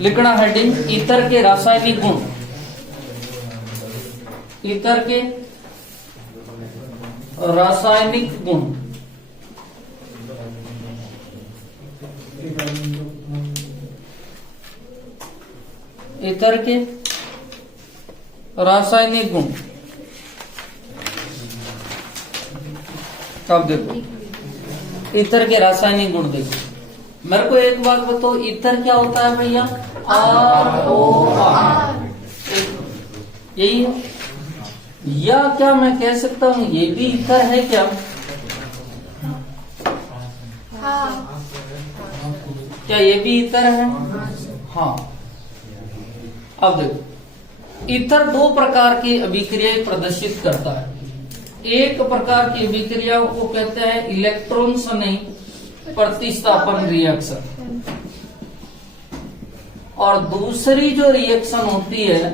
लिखना heading ether के रासायनिक गुण, ईथर के रासायनिक गुण। ईथर के रासायनिक गुण। अब देखो ईथर के रासायनिक गुण देखो। मेरे को एक बात बताओ, ईथर क्या होता है भैया? ROR, यही है। या क्या मैं कह सकता हूं ये भी ईथर है क्या? क्या ये भी ईथर है? हाँ। अब देखो ईथर दो प्रकार की अभिक्रियाएं प्रदर्शित करता है। एक प्रकार की अभिक्रिया को कहते हैं इलेक्ट्रॉन सनयी प्रतिस्थापन रिएक्शन, और दूसरी जो रिएक्शन होती है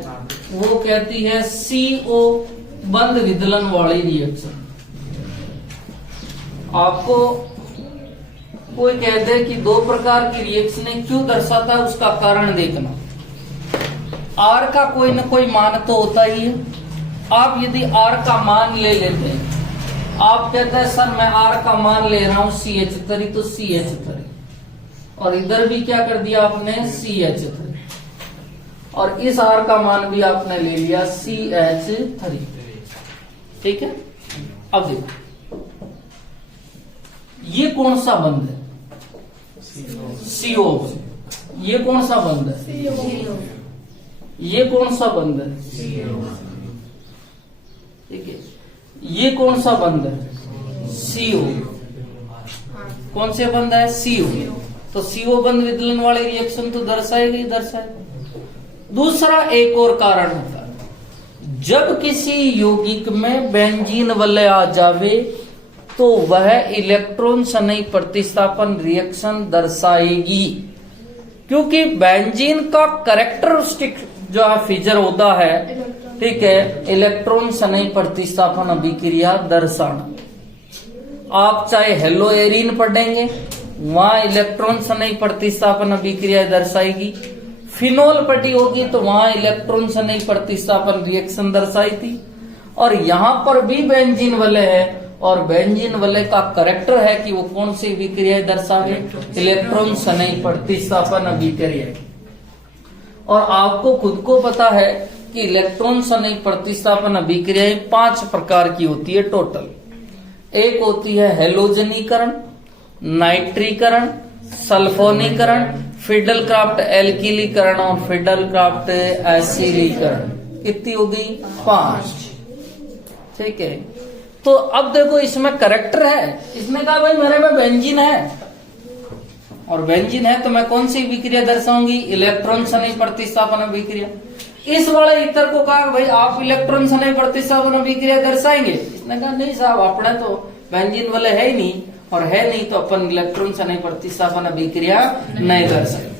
वो कहती है CO बंद विदलन वाली रिएक्शन। आपको कोई कह दे कि दो प्रकार की रिएक्शनें क्यों दर्शाता है, उसका कारण देखना। R का कोई न कोई मान तो होता ही है। आप यदि R का मान ले लेते हैं, आप कहते हैं सर मैं R का मान ले रहा हूं CH3, तो CH3, और इधर भी क्या कर दिया आपने? CH3, और इस R का मान भी आपने ले लिया CH3। ठीक है। अब देखो ये कौन सा बंध है? CO। ये कौन सा बंध है? ये कौन सा बंध है? ठीक है। ये कौन सा बंध है? CO। कौन से बंध है? CO। तो CO बंध विदलन वाली रिएक्शन तो दर्शाएगी ही दर्शाएगी। दूसरा एक और कारण होता है, जब किसी यौगिक में बेंजीन वलय आ जावे तो वह इलेक्ट्रॉन सनयी प्रतिस्थापन रिएक्शन दर्शाएगी, क्योंकि बेंजीन का कैरेक्टरिस्टिक जो है फीचर होता है, ठीक है, इलेक्ट्रॉन सनयी प्रतिस्थापन अभिक्रिया दर्शाना। आप चाहे हेलो एरीन पढ़ेंगे, वहां इलेक्ट्रॉन सनयी प्रतिस्थापन अभिक्रिया दर्शाएगी। फिनोल पटी होगी तो वहां इलेक्ट्रॉन सनयी प्रतिस्थापन रिएक्शन दर्शाई थी। और यहां पर भी बेंजीन वलय है, और बेंजीन वलय का कैरेक्टर है कि वो कौन सी अभिक्रिया दर्शावे? इलेक्ट्रॉन सनयी प्रतिस्थापन अभिक्रिया। और आपको खुद को पता है कि इलेक्ट्रॉन सनयी प्रतिस्थापन अभिक्रियाएं 5 प्रकार की होती है टोटल। एक होती है हेलोजनीकरण, नाइट्रीकरण, सल्फोनीकरण, फिडलक्राफ्ट एल्किलीकरण और फिडलक्राफ्ट एसिलीकरण। कितनी हो गई? 5। ठीक है। तो अब देखो इसमें करेक्टर है। इसने कहा भाई मेरे में बेंजीन है, और बेंजीन है तो मैं कौन सी अभिक्रिया दर्शाऊंगी? इलेक्ट्रॉन सनयी प्रतिस्थापन अभिक्रिया। इस वाले ईथर को कहा भाई आप इलेक्ट्रॉन सनयी प्रतिस्थापन अभिक्रिया दर्शाएंगे। इसने कहा नहीं साहब, अपने तो बेंजीन वाले है ही नहीं, और है नहीं तो अपन इलेक्ट्रॉन सनयी प्रतिस्थापन अभिक्रिया नहीं दर्शाएंगे।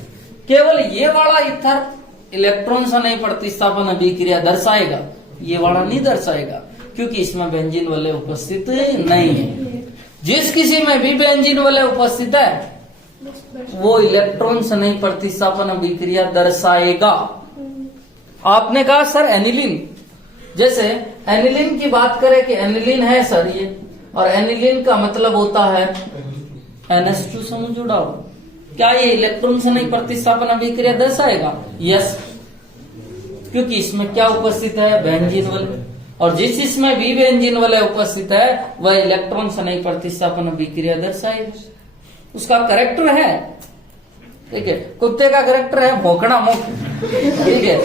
केवल ये वाला ईथर इलेक्ट्रॉन सनयी प्रतिस्थापन अभिक्रिया दर्शाएगा, ये वाला नहीं दर्शाएगा, क्योंकि इसमें बेंजीन वाले उपस्थित नहीं है। जिस किसी में भी बेंजीन वाले उपस्थित है वो इलेक्ट्रॉन सनयी प्रतिस्थापन अभिक्रिया दर्शाएगा। आपने कहा सर एनिलीन, जैसे एनिलीन की बात करें कि एनिलीन है सर ये, और एनिलीन का मतलब होता है NH2 समूह जुड़ा हुआ। क्या ये इलेक्ट्रॉन सनयी प्रतिस्थापन अभिक्रिया दर्शाएगा? यस, क्योंकि इसमें क्या उपस्थित है? बेंजीन वाले। और जिस इसमें भी बेंजीन वाले उपस्थित है वह इलेक्ट्रॉन सनयी प्रतिस्थापन अभिक्रिया दर्शाएगा। उसका कैरेक्टर है, ठीक है। कुत्ते का कैरेक्टर है भौंकना मुख, ठीक है।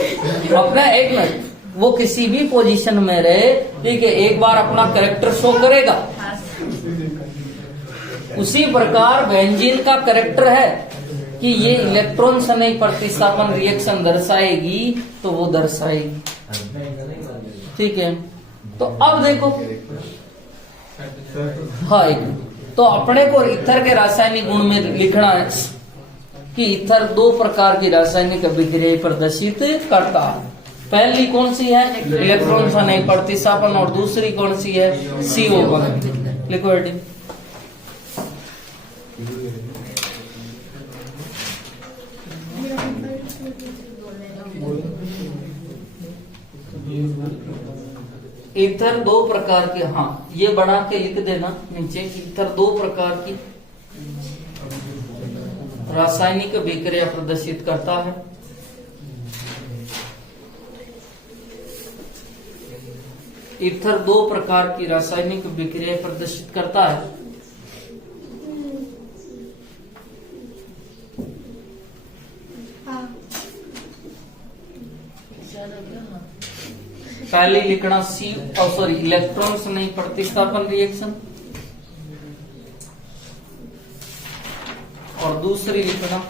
अपना एक मिनट, वो किसी भी पोजीशन में रहे, ठीक है, एक बार अपना कैरेक्टर शो करेगा। उसी प्रकार बेंजीन का कैरेक्टर है कि ये इलेक्ट्रॉन सनयी प्रतिस्थापन रिएक्शन दर्शाएगी, तो वो दर्शाएगी। ठीक है। तो अब देखो, हाँ एक, तो अपने को ईथर के रासायनिक गुण में लिखना है कि ईथर 2 प्रकार की रासायनिक अभिक्रिया प्रदर्शित करता है। पहली कौन सी है? इलेक्ट्रॉन सनयी प्रतिस्थापन, और दूसरी कौन सी है? CO बंध। लिखो हेडिंग। ईथर दो प्रकार के, हाँ ये बना के लिख देना नीचे। ईथर दो प्रकार की रासायनिक अभिक्रिया प्रदर्शित करता है। ईथर दो प्रकार की रासायनिक अभिक्रिया प्रदर्शित करता है। पहले लिखना सी, सॉरी इलेक्ट्रॉन्स नहीं, प्रतिस्थापन रिएक्शन। और दूसरी लिखना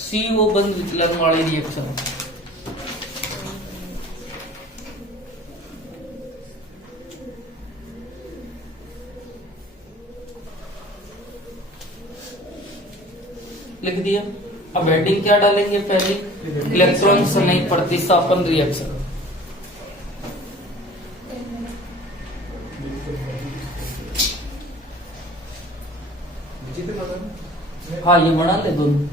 CO बंध विचलन वाली रिएक्शन। लिख दिया। अब हेडिंग क्या डालेंगे? पहली इलेक्ट्रॉन से नहीं प्रतिस्थापन रिएक्शन। हाँ ये बना ले दोनों।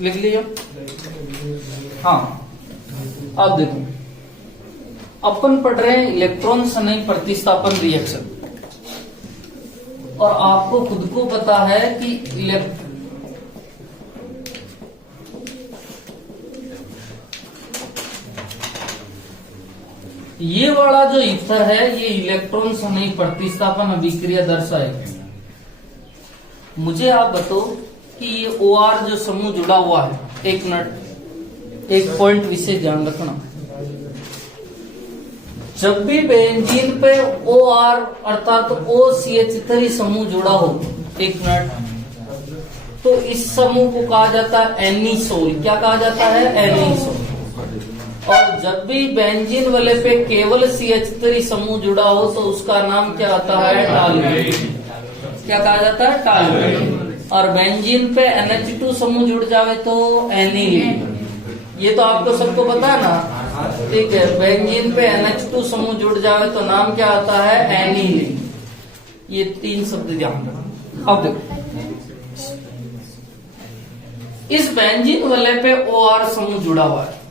लिख लिया। हाँ अब देखो, अपन पढ़ रहे हैं इलेक्ट्रॉन से नहीं प्रतिस्थापन रिएक्शन, और आपको खुद को पता है कि ये वाला जो ईथर है ये इलेक्ट्रॉन से नहीं प्रतिस्थापन अभिक्रिया दर्शाएगा। मुझे आप बताओ कि ये OR जो समूह जुड़ा हुआ है, एक मिनट एक पॉइंट विशेष ध्यान रखना। जब भी बेंजीन पे OR अर्थात OCH3 समूह जुड़ा हो, एक मिनट, तो इस समूह को कहा जाता है एनिसोल। क्या कहा जाता है? एनिसोल। और जब भी बेंजीन वाले पे केवल CH3 समूह जुड़ा हो तो उसका नाम क्या आता है? टॉलूइन। क्या कहा जाता है? टॉलूइन। और बेंजीन पे NH2 समूह जुड़ जावे तो एनिलीन। ये तो आपको सबको पता है ना, ठीक है। बेंजीन पे NH2 समूह जुड़ जावे तो नाम क्या आता है? एनिलीन। ये तीन शब्द ध्यान रखना। अब देखो, इस बेंजीन वाले पे OR समूह जुड़ा हुआ है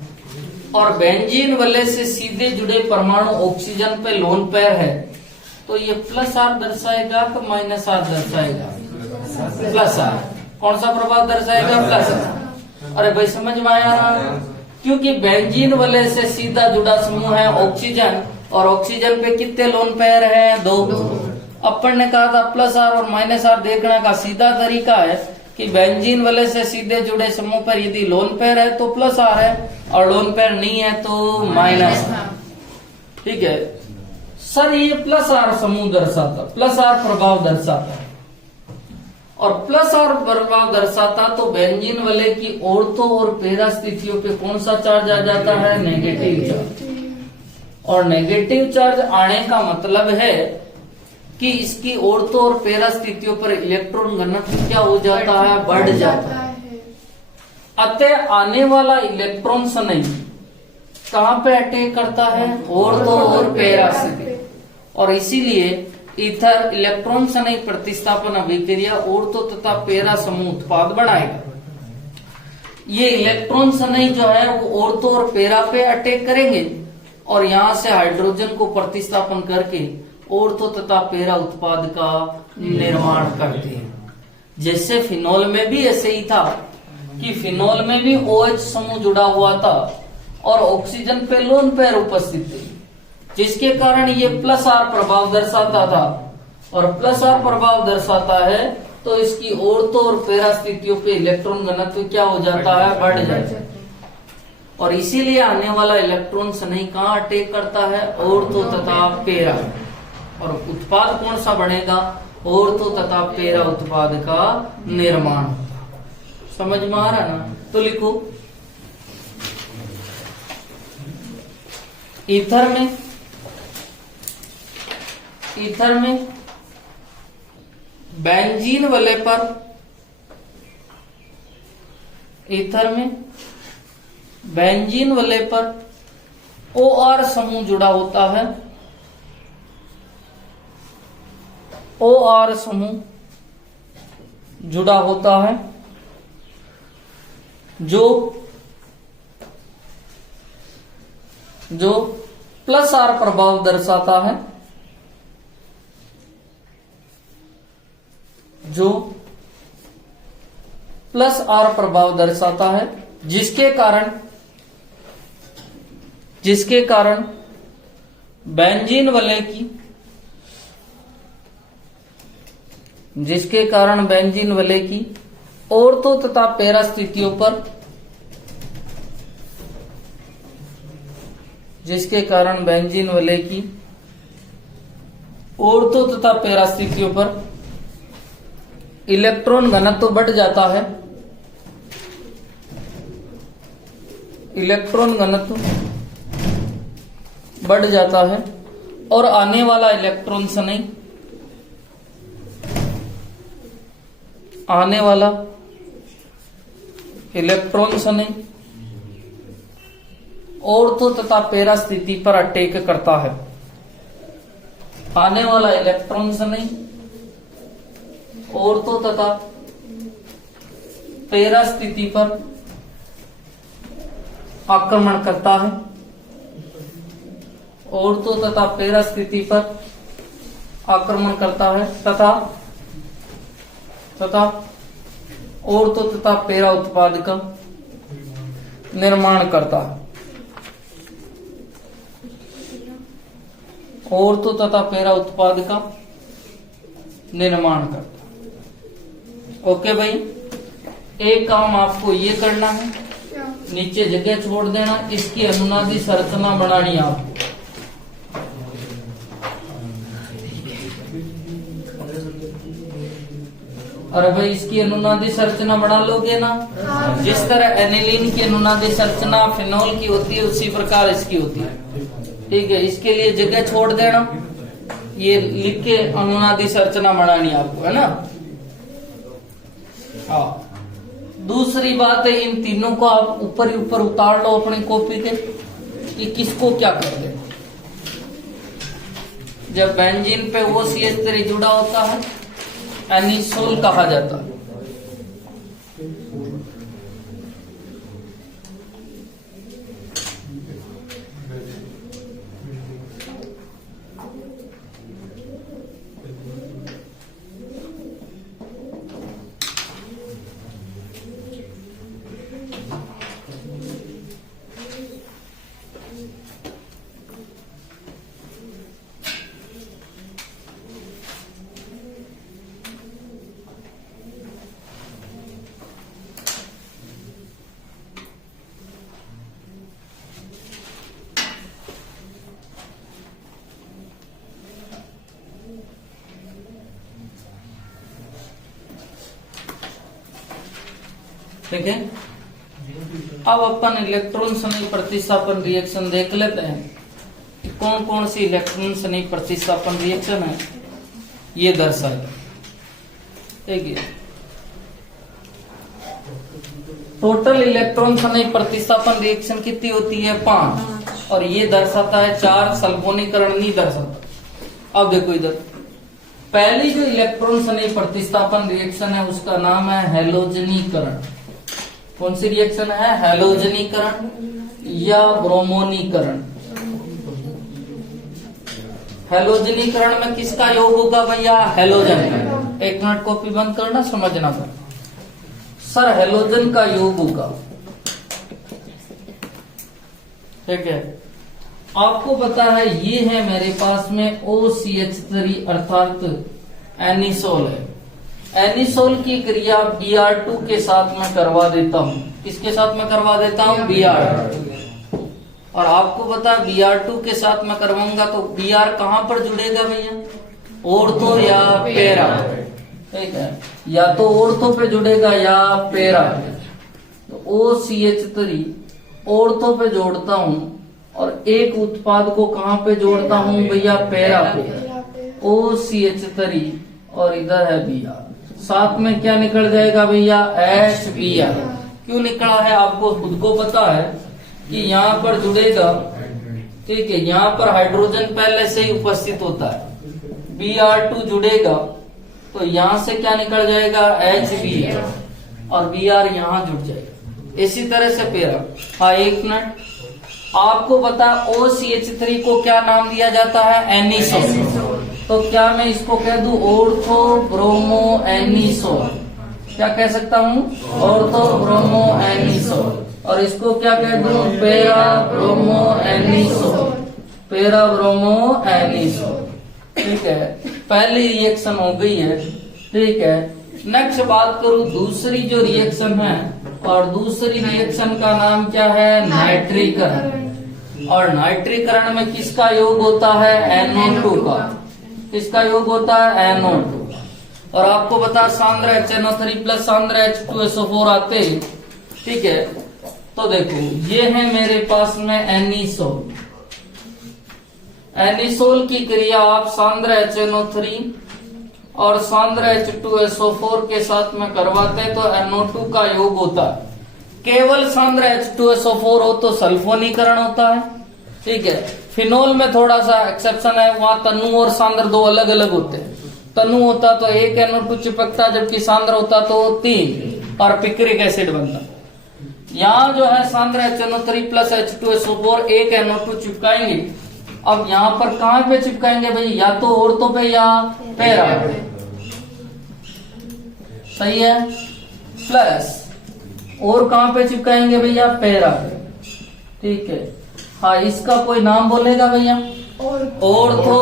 और बेंजीन वाले से सीधे जुड़े परमाणु ऑक्सीजन पे लोन पेयर है, तो ये +R दर्शाएगा तो -R दर्शाएगा? +R। कौन सा प्रभाव दर्शाएगा? +R। अरे भाई समझ में आया ना? क्योंकि बेंजीन वाले से सीधा जुड़ा समूह है ऑक्सीजन, और ऑक्सीजन पे कितने लोन पेयर है? 2। अपन ने कहा था +R और -R देखने का सीधा तरीका है कि बेंजीन वाले से सीधे जुड़े समूह पर यदि लोन पेयर है तो +R है, और लोन पेयर नहीं है तो -R। ठीक है सर, ये +R समूह दर्शाता, +R प्रभाव दर्शाता है। और +R प्रभाव दर्शाता तो बेंजीन वाले की ऑर्थो और पैरा स्थितियों पे कौन सा चार्ज आ जाता है? Negative charge. और नेगेटिव चार्ज आने का मतलब है कि इसकी ऑर्थो और पैरा स्थितियों पर इलेक्ट्रॉन घनत्व क्या हो जाता है? बढ़ जाता है। अतः आने वाला इलेक्ट्रॉन नहीं कहाँ पे अटैक करता है? ऑर्थो और पैरा स्थिति। और इसीलिए ईथर इलेक्ट्रॉन से नहीं प्रतिस्थापन अभिक्रिया ऑर्थो तथा पैरा समूह उत्पाद बनाएगा। ये इलेक्ट्रॉन से नहीं जो है वो ऑर्थो और पैरा पे अटैक करेंगे और यहां से हाइड्रोजन को प्रतिस्थापन करके ऑर्थो तथा पैरा उत्पाद का निर्माण करते हैं। जैसे फिनॉल में भी ऐसे ही था कि फिनॉल में भी OH समूह जुड़ा हुआ था और ऑक्सीजन पे लोन पेयर उपस्थित थे, जिसके कारण ये +R प्रभाव दर्शाता था। और +R प्रभाव दर्शाता है तो इसकी ऑर्थो और पैरा स्थितियों पे इलेक्ट्रॉन घनत्व क्या हो जाता है? बढ़ जाता है। और इसीलिए आने वाला इलेक्ट्रॉन स्नेही कहाँ अटैक करता है, ऑर्थो तथा पैरा। और उत्पाद कौन सा बनेगा, ऑर्थो तथा पैरा उत्पाद का निर्माण होता। समझ में आ रहा ना, तो लिखो ईथर में बेंजीन वाले पर, ईथर में बेंजीन वाले पर OR समूह जुड़ा होता है, OR समूह जुड़ा होता है जो प्लस R प्रभाव दर्शाता है, जो प्लस R प्रभाव दर्शाता है, जिसके कारण बेंजीन वलय की ऑर्थो तथा पैरा स्थितियों पर, जिसके कारण बेंजीन वलय की ऑर्थो तथा पैरा स्थितियों पर इलेक्ट्रॉन घनत्व बढ़ जाता है, इलेक्ट्रॉन घनत्व बढ़ जाता है और आने वाला इलेक्ट्रॉन स्नेही, आने वाला इलेक्ट्रॉन स्नेही ऑर्थो तथा पैरा स्थिति पर अटैक करता है। आने वाला इलेक्ट्रॉन स्नेही ऑर्थो तथा पैरा स्थिति पर आक्रमण करता है, ऑर्थो तथा पैरा स्थिति पर आक्रमण करता है तथा ऑर्थो तथा पैरा उत्पाद का निर्माण करता है, ऑर्थो तथा पैरा उत्पाद का निर्माण करता है। ओके भाई, एक काम आपको ये करना है, नीचे जगह छोड़ देना, इसकी अनुनादी संरचना बनानी आपको। अरे भाई, इसकी अनुनादी संरचना बना लोगे ना? जिस तरह एनिलीन की अनुनादी संरचना फिनोल की होती है, उसी प्रकार इसकी होती है। ठीक है, इसके लिए जगह छोड़ देना, ये लिख के अनुनादी संरचना बनानी आपको, है ना? हाँ, दूसरी बात है, इन तीनों को आप ऊपर ही ऊपर उतार लो अपनी कॉपी के, कि किसको क्या कर दे। जब बेंजीन पे OCH3 जुड़ा होता है, एनिसोल कहा जाता है। ठीक है, अब अपन इलेक्ट्रॉन स्नेही प्रतिस्थापन रिएक्शन देख लेते हैं कि कौन कौन सी इलेक्ट्रॉन स्नेही प्रतिस्थापन रिएक्शन है, ये दर्शाए। ठीक है, टोटल इलेक्ट्रॉन स्नेही प्रतिस्थापन रिएक्शन कितनी होती है? 5, और ये दर्शाता है 4, सल्फोनीकरण नहीं दर्शाता। अब देखो इधर, पहली जो इलेक्ट्रॉन स्नेही प्रतिस्थापन रिएक्शन है उसका नाम है हैलोजनीकरण। कौन सी रिएक्शन है? हैलोजनीकरण या ब्रोमोनीकरण। हैलोजनीकरण में किसका योग होगा भैया? हैलोजन। एक मिनट कॉपी बंद करना, समझना था सर, हैलोजन का योग होगा। ठीक है, आपको पता है ये है मेरे पास में OCH3 अर्थात एनिसोल है। एनिसोल की क्रिया Br2 के साथ में करवा देता हूं। किसके साथ में करवा देता हूं? Br2। और आपको पता Br2 के साथ मैं करवाऊंगा तो Br कहां पर जुड़ेगा भैया, ऑर्थो या पैरा, ठीक है, या तो ऑर्थो पे जुड़ेगा या पैरा पे। तो OCH3 ऑर्थो पे जोड़ता हूं और एक उत्पाद को कहां पे जोड़ता हूं भैया, पैरा पे, OCH3 और इधर है Br, साथ में क्या निकल जाएगा भैया, HBr। क्यों निकला है आपको खुद को पता है कि यहाँ पर जुड़ेगा, ठीक है, यहाँ पर हाइड्रोजन पहले से ही उपस्थित होता है, Br2 जुड़ेगा तो यहाँ से क्या निकल जाएगा, HBr और Br यहाँ जुड़ जाएगा। इसी तरह से पैरा। हाँ एक मिनट, आपको पता OCH3 को क्या नाम दिया जाता है, एनिसोल। तो क्या मैं इसको कह दूं ऑर्थो ब्रोमो एनिसोल, क्या कह सकता हूँ, ऑर्थो ब्रोमो एनिसोल। और इसको क्या कह दूं, para bromo anisole, para bromo anisole, ठीक है। पहली रिएक्शन हो गई है, ठीक है। नेक्स्ट बात करूं दूसरी जो रिएक्शन है, और दूसरी रिएक्शन का नाम क्या है, नाइट्रीकरण। और नाइट्रीकरण में किसका योग होता है, NO2 का, किसका योग होता है, NO2। और आपको बता सांद्र HNO3 प्लस सांद्र H2SO4 आते हैं, ठीक है। तो देखो ये है मेरे पास में एनिसोल, एनिसोल की क्रिया आप सांद्र HNO3 और सांद्र H2SO4 के साथ में करवाते हैं तो NO2 का योग होता है। केवल सांद्र H2SO4 हो तो सल्फोनीकरण होता है, ठीक है। फिनोल में थोड़ा सा एक्सेप्शन है, वहां तनु और सांद्र दो अलग अलग होते हैं। तनु होता तो एक NO2 चिपकता, जबकि सांद्र होता तो 3 और पिक्रिक एसिड बनता। यहाँ जो है सांद्र HNO3 प्लस H2SO4 एक NO2 चिपकाएंगे। अब यहाँ पर कहां पे चिपकाएंगे भाई, या तो ऑर्थो पे या पैरा पे, सही है। प्लस और कहां पे चिपकाएंगे भैया, पैरा पे, ठीक है। हाँ इसका कोई नाम बोलेगा भैया, ऑर्थो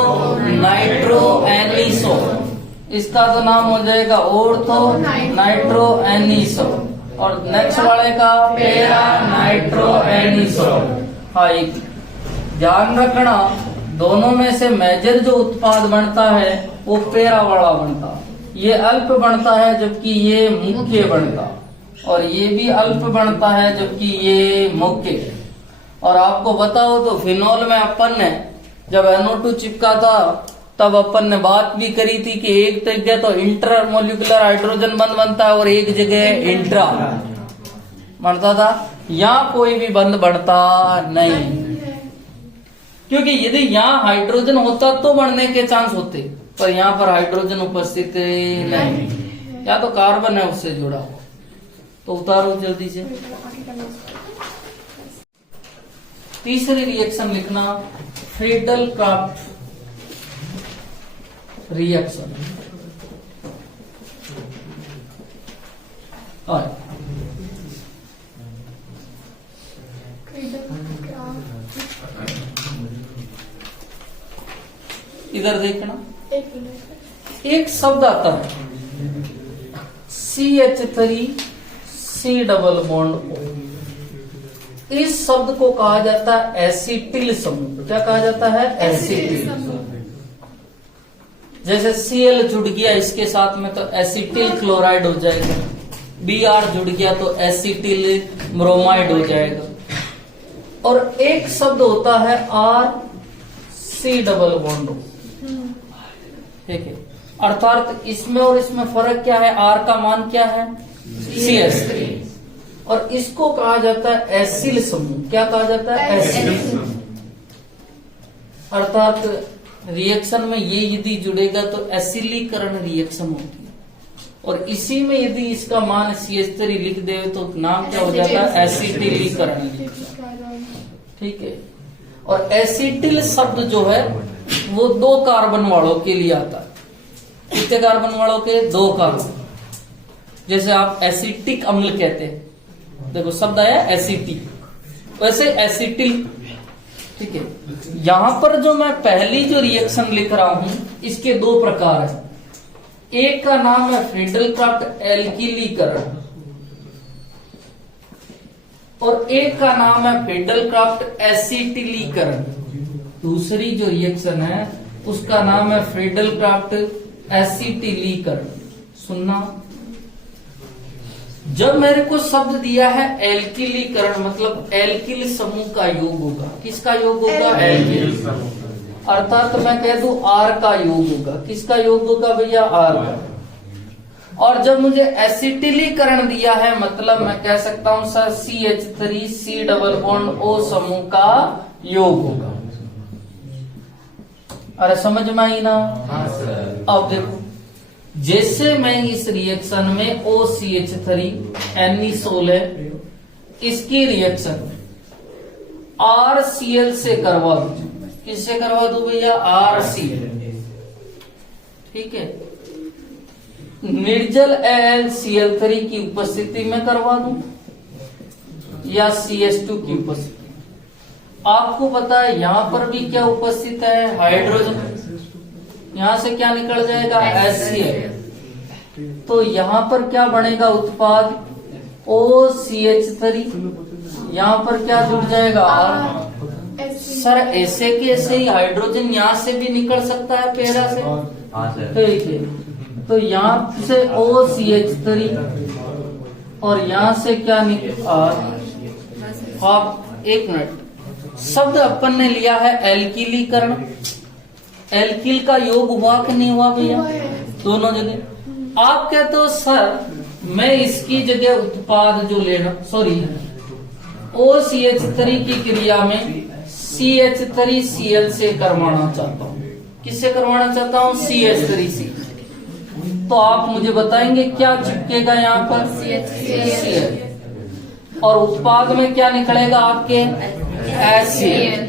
नाइट्रो एनिसोल, इसका तो नाम हो जाएगा ऑर्थो नाइट्रो एनिसोल। और नेक्स्ट वाले का पैरा नाइट्रो एनिसोल। हाँ एक ध्यान रखना, दोनों में से मेजर जो उत्पाद बनता है वो पैरा वाला बनता, ये अल्प बनता है जबकि ये मुख्य बनता, और ये भी अल्प बनता है जबकि ये मुख्य। और आपको बताओ तो फिनोल में अपन ने जब NO2 चिपका था तब अपन ने बात भी करी थी कि एक जगह तो इंटर मोलिकुलर हाइड्रोजन बंध बनता है और एक जगह इंट्रा बनता था। यहाँ कोई भी बंध बढ़ता नहीं, क्योंकि यदि यहाँ हाइड्रोजन होता तो बढ़ने के चांस होते, पर यहाँ पर हाइड्रोजन उपस्थित नहीं, या तो कार्बन है उससे जुड़ा हो। तो उतारो जल्दी से। तीसरी रिएक्शन लिखना, फ्रीडल क्राफ्ट रिएक्शन। और इधर देखना, एक शब्द आता है CH3 C double bond O। इस शब्द को कहा जाता है एसिटिल समूह। क्या कहा जाता है, एसिटिल। जैसे Cl जुड़ गया इसके साथ में तो एसिटिल क्लोराइड हो जाएगा, Br जुड़ गया तो एसिटिल ब्रोमाइड हो जाएगा। और एक शब्द होता है RC डबल बॉन्ड O, ठीक है। अर्थात इसमें और इसमें फर्क क्या है, R का मान क्या है, CH3, और इसको कहा जाता है एसिल समूह। क्या कहा जाता है, एसिल। अर्थात रिएक्शन में ये यदि जुड़ेगा तो एसिलीकरण रिएक्शन होती है, और इसी में यदि इसका मान CH3 लिख दे तो नाम क्या हो जाता है, एसिटिलीकरण, ठीक है। और एसिटिल शब्द जो है वो 2 कार्बन वालों के लिए आता है। कितने कार्बन वालों के, 2 कार्बन। जैसे आप एसिटिक अम्ल कहते हैं, देखो शब्द आया एसिटिक, वैसे एसिटिल, ठीक है। यहां पर जो मैं पहली जो रिएक्शन लिख रहा हूं इसके 2 प्रकार है। एक का नाम है फ्रीडल क्राफ्ट एल्किलीकरण, और एक का नाम है फ्रीडल-क्राफ्ट एसिटिलीकरण। दूसरी जो रिएक्शन है उसका नाम है फ्रीडल-क्राफ्ट एसिटिलीकरण। सुनना, जब मेरे को शब्द दिया है एल्किलीकरण, मतलब एल्किल समूह का योग होगा। किसका योग होगा? एल्किल समूह। अर्थात मैं कह दूं आर का योग होगा। किसका योग होगा भैया? आर का। और जब मुझे एसिटिलीकरण दिया है, मतलब मैं कह सकता हूं sir CH3 double bond O समूह का योग होगा। अरे समझ में आई ना? हाँ सर। अब देखो, जैसे मैं इस रिएक्शन में OCH3 Ne16 इसकी रिएक्शन RCl से करवा दूं। किससे करवा दूं भैया? RCl। ठीक है, निर्जल AlCl3 की उपस्थिति में करवा दूं या CH2 की उपस्थिति। आपको पता है यहां पर भी क्या उपस्थित है? हाइड्रोजन। यहां से क्या निकल जाएगा? HCl। तो यहां पर क्या बनेगा उत्पाद? OCH3। यहां पर क्या जुड़ जाएगा? R। सर ऐसे के ऐसे ही हाइड्रोजन यहां से भी निकल सकता है पैरा से। ठीक है, तो यहां से OCH3 और यहां से क्या निकल R। आप एक मिनट, शब्द अपन ने लिया है एल्किलीकरण। एल्किल का योग हुआ कि नहीं हुआ भैया? दोनों जगह। आप कहते हो सर मैं इसकी जगह उत्पाद जो लेना, सॉरी OCH3 की क्रिया में CH3Cl से करवाना चाहता हूँ। किससे करवाना चाहता हूँ? CH3Cl। तो आप मुझे बताएंगे क्या चिपकेगा यहाँ पर? CH3Cl। और उत्पाद में क्या निकलेगा आपके? HCl।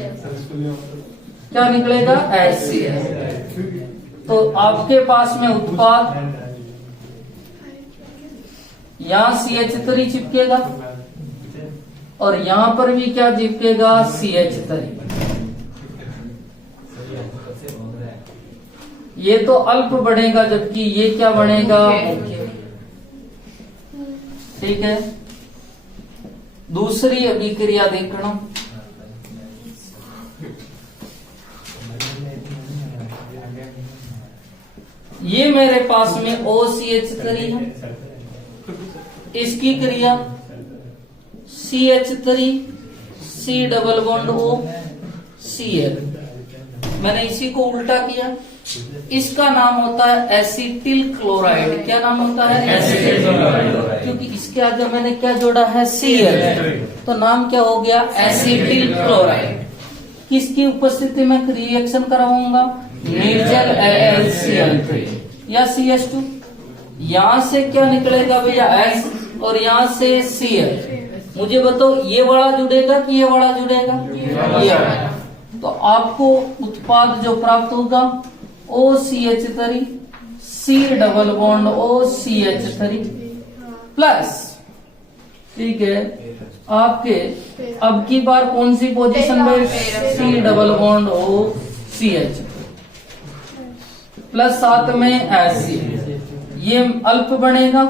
क्या निकलेगा? HCl। तो आपके पास में उत्पाद यहां CH3 चिपकेगा और यहां पर भी क्या चिपकेगा? CH3। ये तो अल्प बढ़ेगा, जबकि ये क्या बनेगा? मुख्य। ठीक है, दूसरी अभिक्रिया देखना। ये मेरे पास में OCH3 है, इसकी क्रिया CH3 C double bond O Cl। मैंने इसी को उल्टा किया। इसका नाम होता है एसिटिल क्लोराइड। क्या नाम होता है? Acetyl chloride. क्योंकि इसके आगे मैंने क्या जोड़ा है? Cl। तो नाम क्या हो गया? Acetyl chloride. किसकी उपस्थिति में रिएक्शन कराऊंगा? निर्जल AlCl3 या CH2। यहां से क्या निकलेगा भैया? H और यहां से Cl। मुझे बताओ ये वाला जुड़ेगा कि ये वाला जुड़ेगा? ये वाला। तो आपको उत्पाद जो प्राप्त होगा OCH3 C double bond OCH3 plus, ठीक है, आपके अब की बार कौन सी पोजीशन में? C double bond OCH plus साथ में HCl। ये अल्प बनेगा,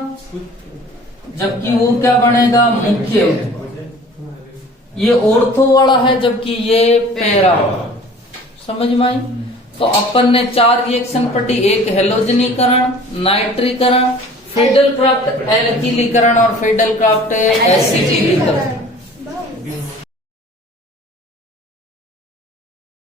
जबकि वो क्या बनेगा? मुख्य। ये ऑर्थो वाला है, जबकि ये पैरा। समझ में आई? तो अपन ने 4 रिएक्शन पढ़ी। एक हेलोजनीकरण, नाइट्रीकरण, फ्रीडल-क्राफ्ट एल्किलीकरण और फ्रीडल-क्राफ्ट एसिटिलीकरण।